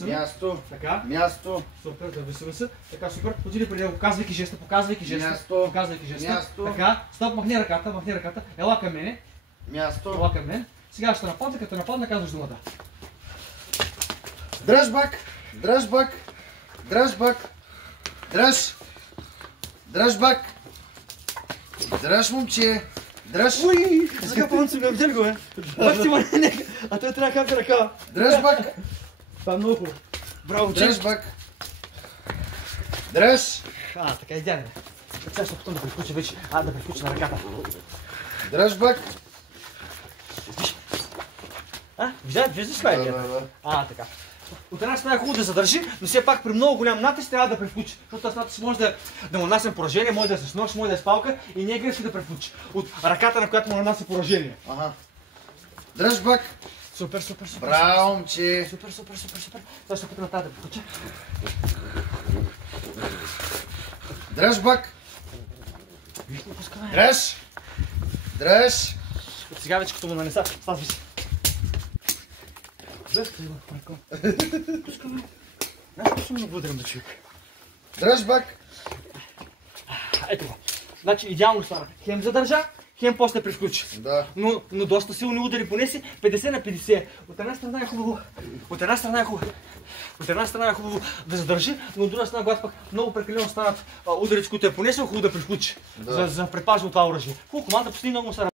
Място. Така. Място. Супер, дървисваме се. Така, супер. Отиди при него, показвайки жеста, показвайки жеста. Място. Показвайки жеста. Място. Така. Стоп, махни ръката. Ела към мене. Място. Ела към мен. Сега ще нападна, като нападна, казваш думата. Дръж бак. Дръж бак. Дръж бак. Дръж. Дръж бак. Дръж, момче. Дръж. Уй! Закапвам се, видели го, бе. Бах си нека. А той трябва да капи ръка. Дръж бак. Това е много хубаво. Браво, че. Дръж бак. Дръж. Така, идеално. Сега ще потом да прескоча вече. Да прескоча на ръката. Дръж бак. Виждаш това е идеята? Така. От една страна е хубаво да задържи, но все пак при много голям натиск трябва да превключи. Защото тази натиск може да му нанасям поражение, може да е с нож, може да е с палка и не е грешно да превключи. От ръката, на която му нанася поражение. Дръж бак. Супер. Браво, момче. Супер. Това ще опитам на тази да превключа. Дръж бак. Дръж. Дръж. От сега вече като му нанеса, спазви се. Пускаме на благодарим да човек. Дръж бак. Ето го. Значи идеално стана. Хем задържа, хем после превключи. Да. Но доста силни удари понеси 50 на 50. От една страна е хубаво да задържи, но от друга страна, когато пък много прекалено станат ударите, които е понесъл, хубаво да превключи. За да предпази от това оръжие. Хубаво, команда почти много му се